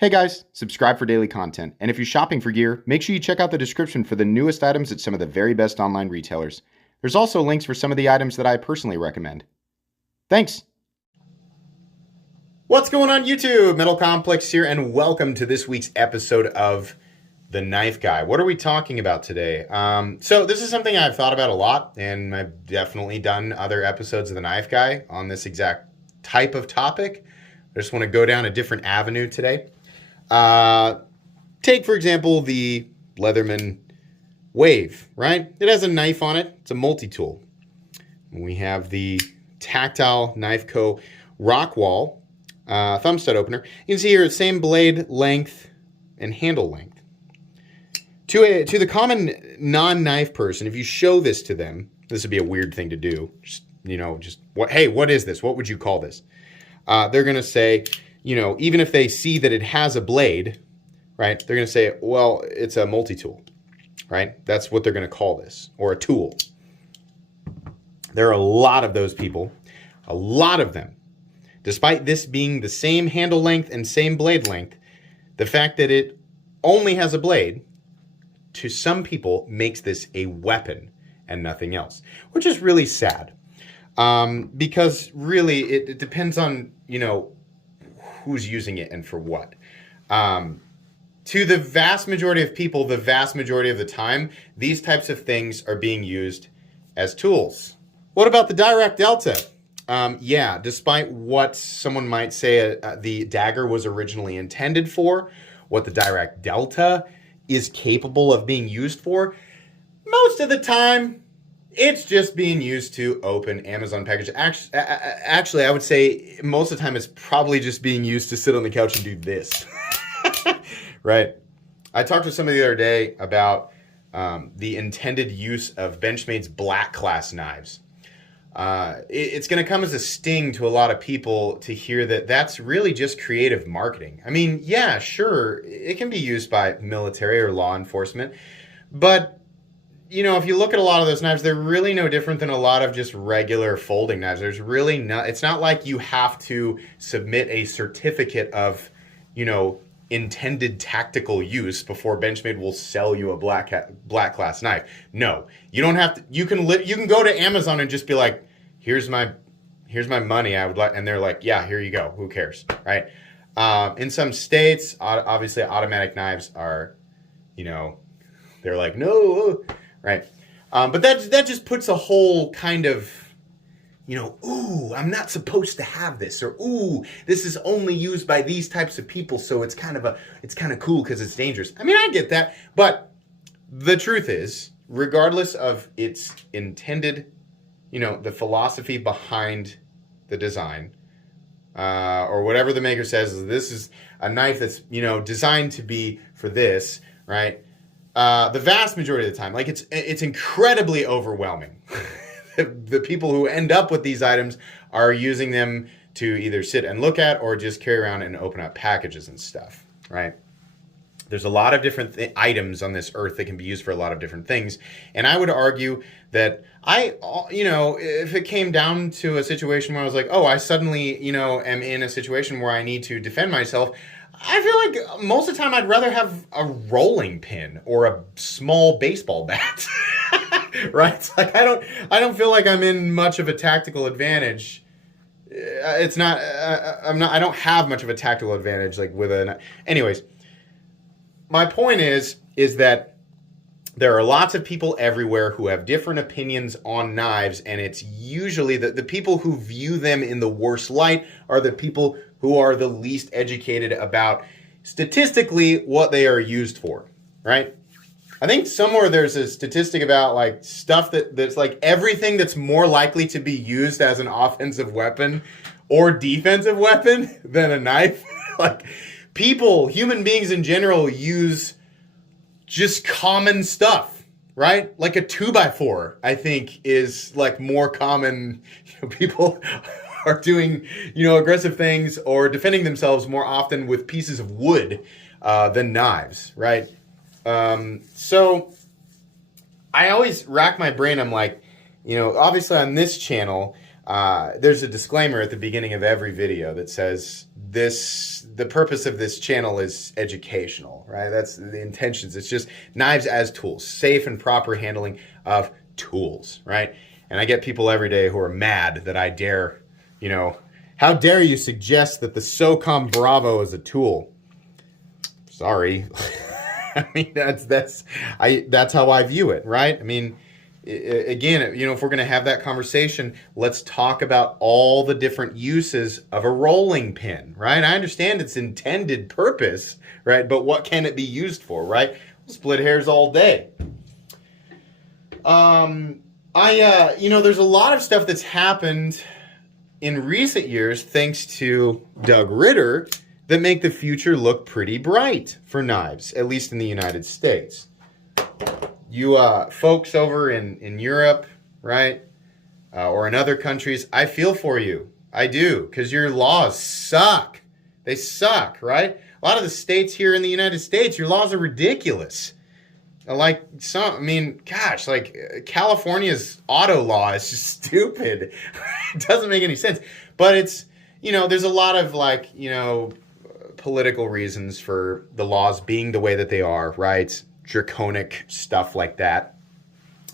Hey guys, subscribe for daily content, and if you're shopping for gear, make sure you check out the description for the newest items at some of the very best online retailers. There's also links for some of the items that I personally recommend. Thanks! What's going on YouTube? Metal Complex here, and welcome to this week's episode of The Knife Guy. What are we talking about today? So this is something I've thought about a lot, and I've definitely done other episodes of The Knife Guy on this exact type of topic. I just want to go down a different avenue today. Take, for example, the Leatherman Wave, right? It has a knife on it. It's a multi-tool. We have the Tactile Knife Co. Rockwall thumb stud opener. You can see here the same blade length and handle length. To the common non-knife person, if you show this to them, this would be a weird thing to do. Hey, what is this? What would you call this? They're going to say, even if they see that it has a blade, right, they're going to say, well, it's a multi-tool, right? That's what they're going to call this, or a tool. There are a lot of those people, a lot of them. Despite this being the same handle length and same blade length, the fact that it only has a blade, to some people, makes this a weapon and nothing else, which is really sad. Because really, it depends on, who's using it and for what. To the vast majority of people, the vast majority of the time, these types of things are being used as tools. What about the direct delta? Yeah, despite what someone might say the dagger was originally intended for, what the direct delta is capable of being used for, most of the time, it's just being used to open Amazon packages. Actually, I would say most of the time it's probably just being used to sit on the couch and do this. Right? I talked to somebody the other day about the intended use of Benchmade's black class knives. It's going to come as a sting to a lot of people to hear that that's really just creative marketing. I mean, yeah, sure, it can be used by military or law enforcement, but if you look at a lot of those knives, they're really no different than a lot of just regular folding knives. There's really it's not like you have to submit a certificate of, intended tactical use before Benchmade will sell you a black class knife. No, you don't have to. You can go to Amazon and just be like, here's my money. I would like, and they're like, yeah, here you go. Who cares, right? In some states, obviously, automatic knives are, they're like, no. Right. But that just puts a whole kind of, ooh, I'm not supposed to have this, or ooh, this is only used by these types of people, so it's kind of cool because it's dangerous. I mean, I get that, but the truth is, regardless of its intended, the philosophy behind the design, or whatever the maker says, this is a knife that's, designed to be for this, right? The vast majority of the time, like it's incredibly overwhelming. The people who end up with these items are using them to either sit and look at or just carry around and open up packages and stuff, right? There's a lot of different items on this earth that can be used for a lot of different things. And I would argue that if it came down to a situation where I was like, oh, I suddenly, am in a situation where I need to defend myself, I feel like most of the time I'd rather have a rolling pin or a small baseball bat, right? It's like I don't feel like I'm in much of a tactical advantage. I don't have much of a tactical advantage like with anyways. My point is that there are lots of people everywhere who have different opinions on knives, and it's usually the people who view them in the worst light are the people who are the least educated about statistically what they are used for, right? I think somewhere there's a statistic about like stuff that's like everything that's more likely to be used as an offensive weapon or defensive weapon than a knife. Like human beings in general use just common stuff, right? Like a 2x4, I think, is like more common. People are doing, aggressive things or defending themselves more often with pieces of wood than knives, right? So I always rack my brain. I'm like, obviously on this channel, there's a disclaimer at the beginning of every video that says this the purpose of this channel is educational, right? That's the intentions. It's just knives as tools, safe and proper handling of tools, right? And I get people every day who are mad that I dare, how dare you suggest that the SOCOM Bravo is a tool? Sorry. I mean, that's how I view it, right? I mean, again, if we're going to have that conversation, let's talk about all the different uses of a rolling pin, right? I understand its intended purpose, right? But what can it be used for, right? We'll split hairs all day. There's a lot of stuff that's happened in recent years, thanks to Doug Ritter, that make the future look pretty bright for knives, at least in the United States. You folks over in Europe, right, or in other countries, I feel for you. I do, because your laws suck. They suck, right? A lot of the states here in the United States, your laws are ridiculous. Like California's auto law is just stupid. It doesn't make any sense. But it's, there's a lot of political reasons for the laws being the way that they are, right? Draconic stuff like that.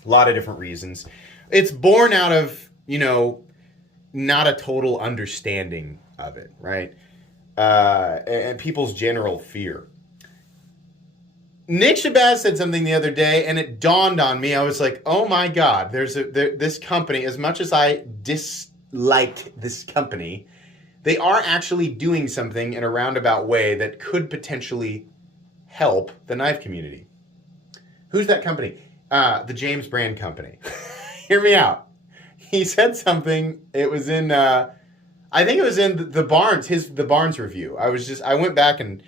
A lot of different reasons. It's born out of, not a total understanding of it, right? And people's general fear. Nick Shabazz said something the other day, and it dawned on me. I was like, oh my God, this company, as much as I disliked this company, they are actually doing something in a roundabout way that could potentially help the knife community. Who's that company? The James Brand Company. Hear me out. He said something. It was in, I think it was in the Barnes review. I went back and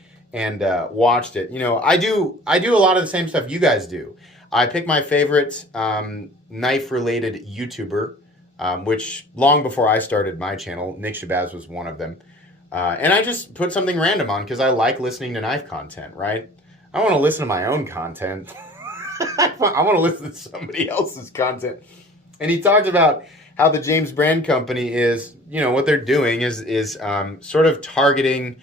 watched it. I do a lot of the same stuff you guys do. I pick my favorite knife-related YouTuber, which long before I started my channel, Nick Shabazz was one of them. And I just put something random on because I like listening to knife content, right? I want to listen to my own content. I want to listen to somebody else's content. And he talked about how the James Brand Company is, what they're doing is sort of targeting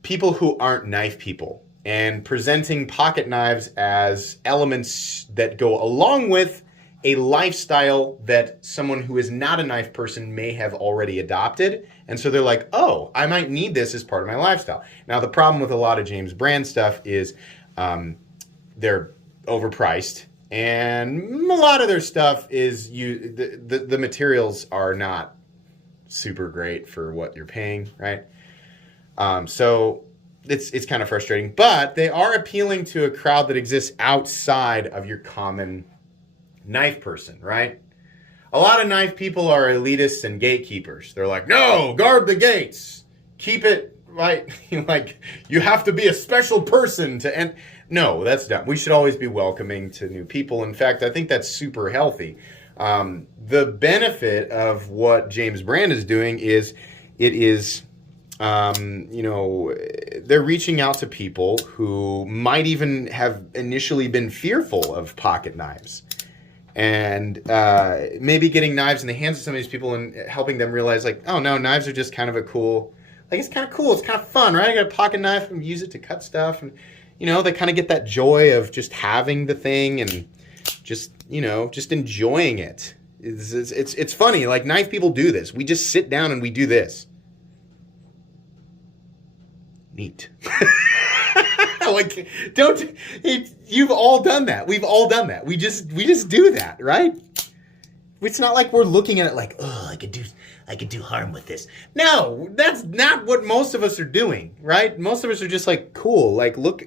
people who aren't knife people and presenting pocket knives as elements that go along with a lifestyle that someone who is not a knife person may have already adopted. And so they're like, oh, I might need this as part of my lifestyle. Now, the problem with a lot of James Brand stuff is they're overpriced, and a lot of their stuff is the materials are not super great for what you're paying, right? So it's kind of frustrating, but they are appealing to a crowd that exists outside of your common knife person, right? A lot of knife people are elitists and gatekeepers. They're like, no, guard the gates, keep it right. Like, you have to be a special person to end. No, that's dumb. We should always be welcoming to new people. In fact, I think that's super healthy. The benefit of what James Brand is doing is they're reaching out to people who might even have initially been fearful of pocket knives, and maybe getting knives in the hands of some of these people and helping them realize, like, oh no, knives are just kind of it's kind of cool, it's kind of fun, right? I got a pocket knife and use it to cut stuff, and they kind of get that joy of just having the thing and just enjoying it. It's funny, like, knife people do this. We just sit down and we do this. Neat. You've all done that. We've all done that. We just do that, right? It's not like we're looking at it like, oh, I could do harm with this. No, that's not what most of us are doing, right? Most of us are just like, cool, like, look,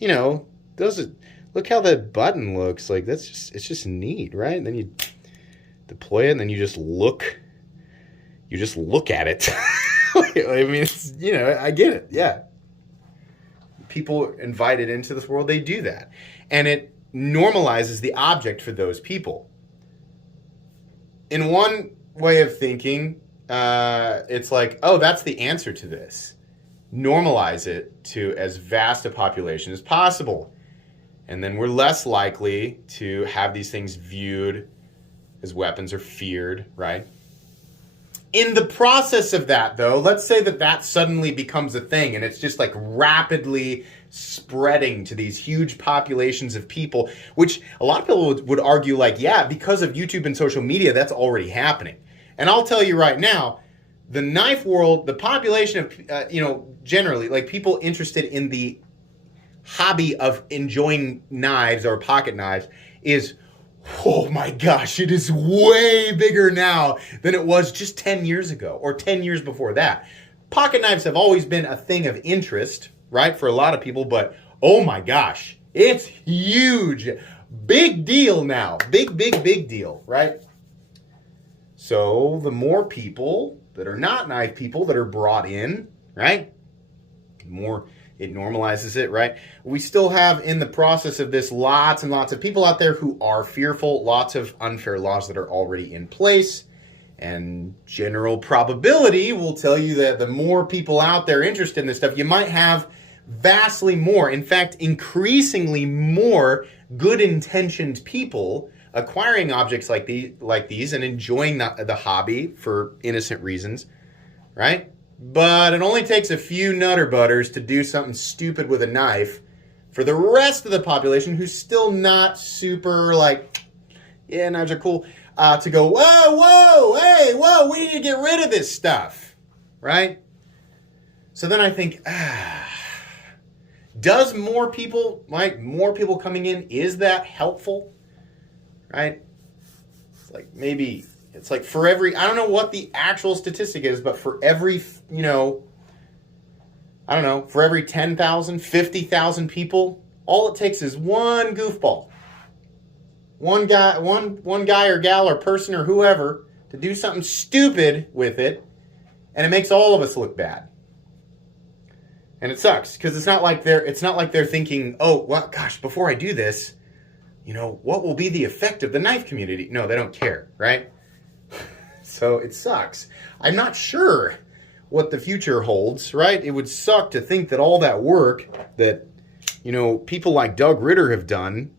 look how that button looks. Like, it's just neat, right? And then you deploy it, and then you just look at it. I mean, I get it. Yeah. People invited into this world, they do that. And it normalizes the object for those people. In one way of thinking, it's like, oh, that's the answer to this. Normalize it to as vast a population as possible. And then we're less likely to have these things viewed as weapons or feared, right? In the process of that, though, let's say that suddenly becomes a thing and it's just like rapidly spreading to these huge populations of people, which a lot of people would argue like, yeah, because of YouTube and social media, that's already happening. And I'll tell you right now, the knife world, the population of, generally, like people interested in the hobby of enjoying knives or pocket knives is, oh my gosh, it is way bigger now than it was just 10 years ago or 10 years before that. Pocket knives have always been a thing of interest, right, for a lot of people, but oh my gosh, it's huge. Big deal now. Big deal, right? So the more people that are not knife people that are brought in, right, the more it normalizes it, right? We still have in the process of this lots and lots of people out there who are fearful, lots of unfair laws that are already in place. And general probability will tell you that the more people out there interested in this stuff, you might have vastly more, in fact, increasingly more good-intentioned people acquiring objects like these and enjoying the hobby for innocent reasons, right? But it only takes a few nutter butters to do something stupid with a knife for the rest of the population who's still not super like, yeah, knives are cool, to go, whoa, hey, we need to get rid of this stuff, right? So then I think, does more people coming in, is that helpful, right? It's like maybe... It's like for every, I don't know what the actual statistic is, but for every, for every 10,000, 50,000 people, all it takes is one goofball. One guy or gal or person or whoever to do something stupid with it, and it makes all of us look bad. And it sucks, because it's not like they're thinking, oh, well, gosh, before I do this, what will be the effect of the knife community? No, they don't care, right? So it sucks. I'm not sure what the future holds, right? It would suck to think that all that work that, people like Doug Ritter have done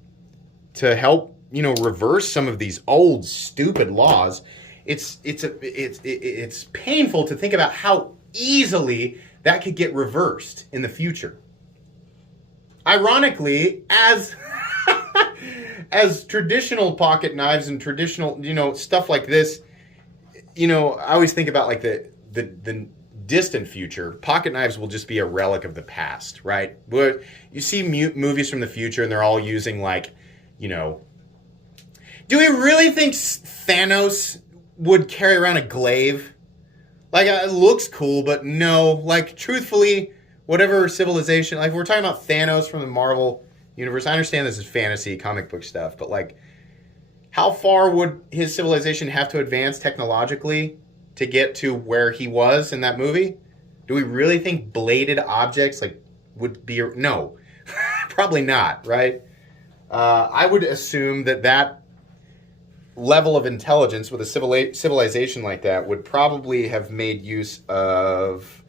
to help, reverse some of these old stupid laws. It's painful to think about how easily that could get reversed in the future. Ironically, as traditional pocket knives and traditional, stuff like this, I always think about like the distant future. Pocket knives will just be a relic of the past, right? Where you see movies from the future and they're all using like, do we really think Thanos would carry around a glaive? Like, it looks cool, but no. Like, truthfully, whatever civilization, like, we're talking about Thanos from the Marvel universe. I understand this is fantasy, comic book stuff, but like, how far would his civilization have to advance technologically to get to where he was in that movie? Do we really think bladed objects would be... No, probably not, right? I would assume that level of intelligence with a civilization like that would probably have made use of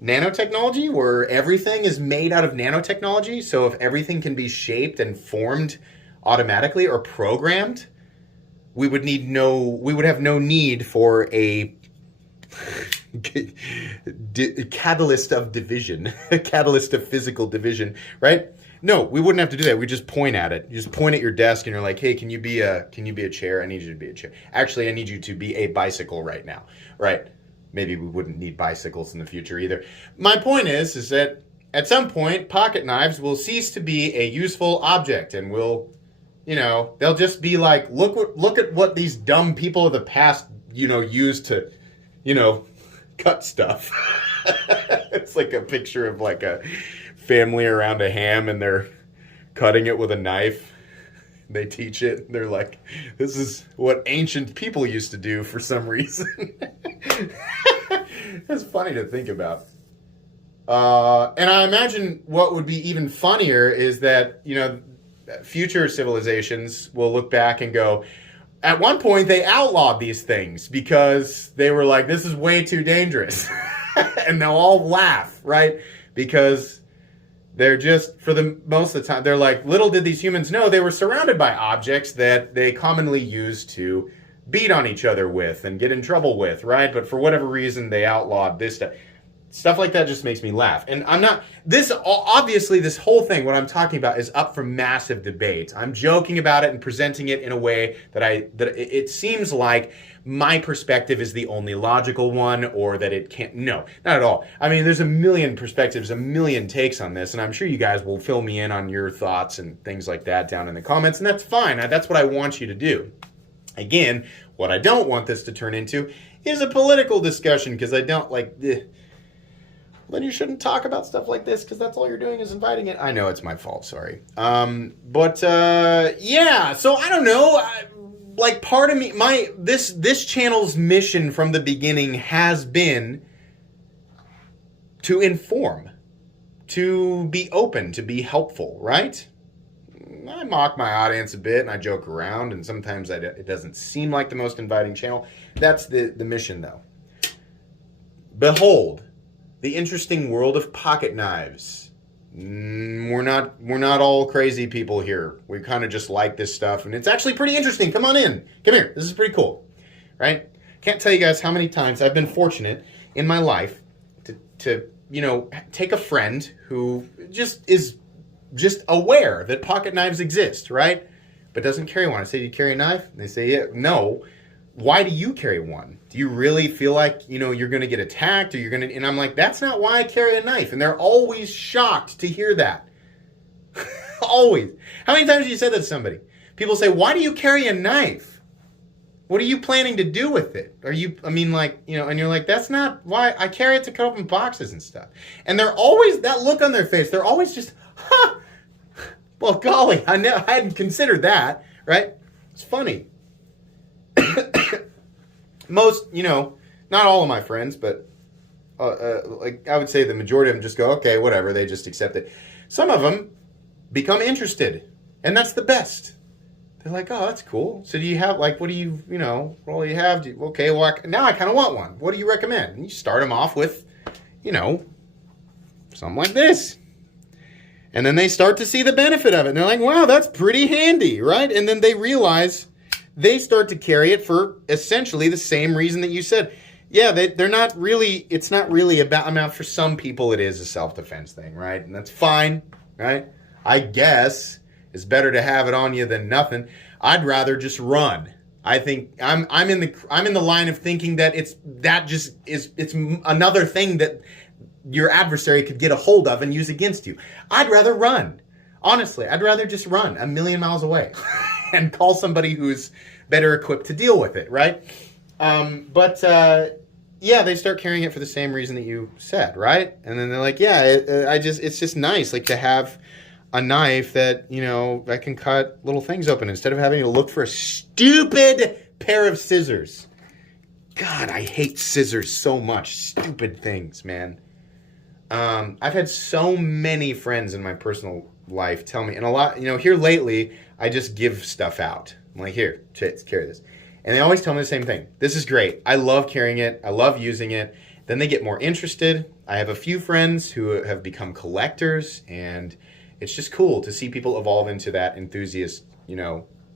nanotechnology, where everything is made out of nanotechnology. So if everything can be shaped and formed automatically or programmed, we would have no need for a catalyst of division, a catalyst of physical division, right? No, we wouldn't have to do that. We just point at it. You just point at your desk and you're like, hey, can you be a chair? I need you to be a chair. Actually, I need you to be a bicycle right now, right? Maybe we wouldn't need bicycles in the future either. My point is that at some point, pocket knives will cease to be a useful object, and they'll just be like, look at what these dumb people of the past, used to, cut stuff. It's like a picture of like a family around a ham and they're cutting it with a knife. They teach it. They're like, this is what ancient people used to do for some reason. It's funny to think about. And I imagine what would be even funnier is that, future civilizations will look back and go, at one point they outlawed these things because they were like, this is way too dangerous. And they'll all laugh, right? Because they're just, for the most of the time, they're like, little did these humans know they were surrounded by objects that they commonly use to beat on each other with and get in trouble with, right? But for whatever reason, they outlawed this stuff. Stuff like that just makes me laugh. And I'm not, obviously, this whole thing, what I'm talking about, is up for massive debate. I'm joking about it and presenting it in a way that it seems like my perspective is the only logical one, or that it can't. No, not at all. I mean, there's a million perspectives, a million takes on this, and I'm sure you guys will fill me in on your thoughts and things like that down in the comments, and that's fine. That's what I want you to do. Again, what I don't want this to turn into is a political discussion, because I don't like... Then you shouldn't talk about stuff like this, because that's all you're doing is inviting it. I know it's my fault, sorry. Yeah, so I don't know. Like, part of me, this channel's mission from the beginning has been to inform, to be open, to be helpful, right? I mock my audience a bit and I joke around, and sometimes it doesn't seem like the most inviting channel. That's the mission, though. Behold the interesting world of pocket knives. We're not all crazy people here. We kind of just like this stuff, and it's actually pretty interesting. Come on in. Come here. This is pretty cool, right? Can't tell you guys how many times I've been fortunate in my life to take a friend who is aware that pocket knives exist, right? But doesn't carry one. I say, do you carry a knife? And they say, yeah. No. Why do you carry one? Do you really feel like, you're going to get attacked, or and I'm like, that's not why I carry a knife. And they're always shocked to hear that. Always. How many times have you said that to somebody? People say, why do you carry a knife? What are you planning to do with it? And you're like, that's not why I carry it, to cut open boxes and stuff. And they're always, that look on their face, they're always just, well, golly, I hadn't considered that, right? It's funny. Most, not all of my friends, but I would say the majority of them just go, okay, whatever. They just accept it. Some of them become interested, and that's the best. They're like, oh, that's cool. So do you have, what do you, what do you have? Okay, well, now I kind of want one. What do you recommend? And you start them off with, something like this. And then they start to see the benefit of it. And they're like, wow, that's pretty handy, right? And then they realize... they start to carry it for essentially the same reason that you said. Yeah, they're not really, it's not really about, for some people it is a self-defense thing, right? And that's fine, right? I guess it's better to have it on you than nothing. I'd rather just run. I think I'm in the line of thinking that it's another thing that your adversary could get a hold of and use against you. I'd rather run. Honestly, I'd rather just run a million miles away and call somebody who's better equipped to deal with it, right? Yeah, they start carrying it for the same reason that you said, right? And then they're like, yeah, it's just nice, to have a knife that, that can cut little things open instead of having to look for a stupid pair of scissors. God, I hate scissors so much. Stupid things, man. I've had so many friends in my personal life tell me, and a lot, here lately, I just give stuff out. I'm like, here, carry this. And they always tell me the same thing. This is great. I love carrying it. I love using it. Then they get more interested. I have a few friends who have become collectors, and it's just cool to see people evolve into that enthusiast,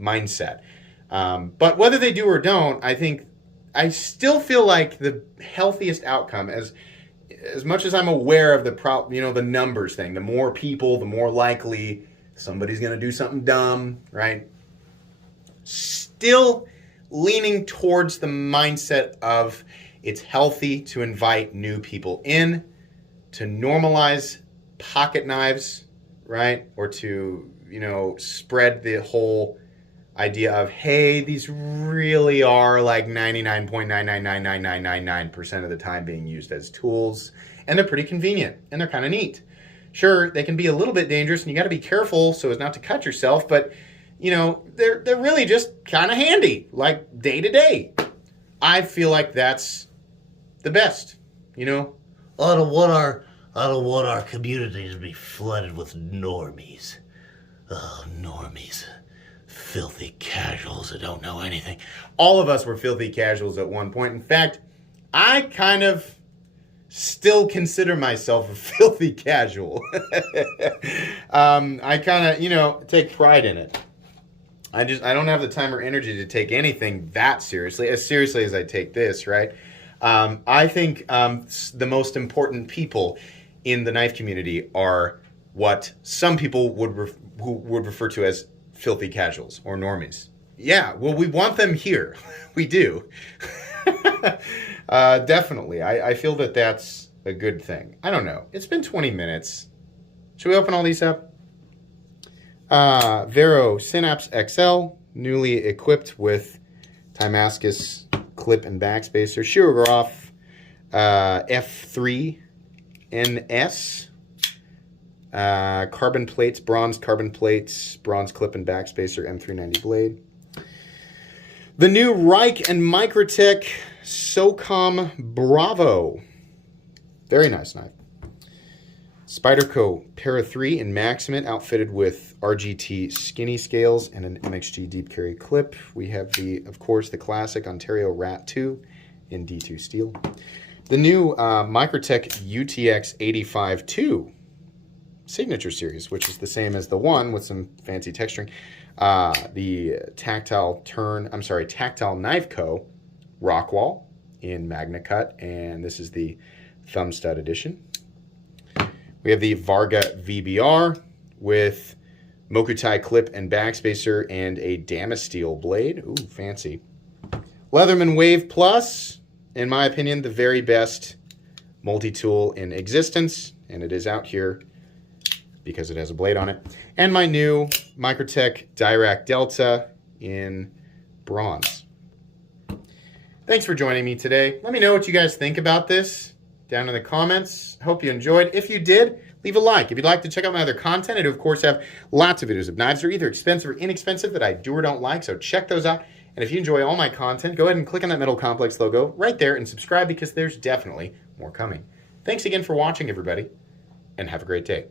mindset. But whether they do or don't, I still feel like the healthiest outcome, as much as I'm aware of the numbers thing, the more people, the more likely somebody's going to do something dumb, right? Still leaning towards the mindset of it's healthy to invite new people in, to normalize pocket knives, right? Or to, spread the whole idea of, hey, these really are 99.9999999% of the time being used as tools, and they're pretty convenient, and they're kind of neat. Sure, they can be a little bit dangerous, and you got to be careful so as not to cut yourself, but they're really just kind of handy, day to day. I feel like that's the best, I don't want our community to be flooded with normies. Oh, normies. Filthy casuals that don't know anything. All of us were filthy casuals at one point. In fact, I kind of still consider myself a filthy casual. I kind of, take pride in it. I don't have the time or energy to take anything that seriously as I take this, right? I think the most important people in the knife community are what some people who would refer to as filthy casuals or normies. Yeah, well, we want them here. We do. Definitely. I feel that that's a good thing. I don't know. It's been 20 minutes. Should we open all these up? Vero Synapse XL, newly equipped with Damascus clip and backspacer. Shirogorov F3 NS. Carbon plates, bronze clip and backspacer, M390 blade. The new Reich and Microtech SOCOM Bravo. Very nice knife. Spyderco Para 3 in Maximate, outfitted with RGT skinny scales and an MXG deep carry clip. We have of course, the classic Ontario Rat 2 in D2 steel. The new Microtech UTX 85-2 signature series, which is the same as the one with some fancy texturing. The Tactile Knife Co. Rockwall in Magna Cut, and this is the thumb stud edition. We have the Varga VBR with Mokutai clip and backspacer and a Damasteel blade. Ooh, fancy. Leatherman Wave Plus, in my opinion, the very best multi-tool in existence, and it is out here because it has a blade on it. And my new Microtech Dirac Delta in bronze. Thanks for joining me today. Let me know what you guys think about this down in the comments. Hope you enjoyed. If you did, leave a like. If you'd like to check out my other content, I do, of course, have lots of videos of knives that are either expensive or inexpensive that I do or don't like, so check those out. And if you enjoy all my content, go ahead and click on that Metal Complex logo right there and subscribe, because there's definitely more coming. Thanks again for watching, everybody, and have a great day.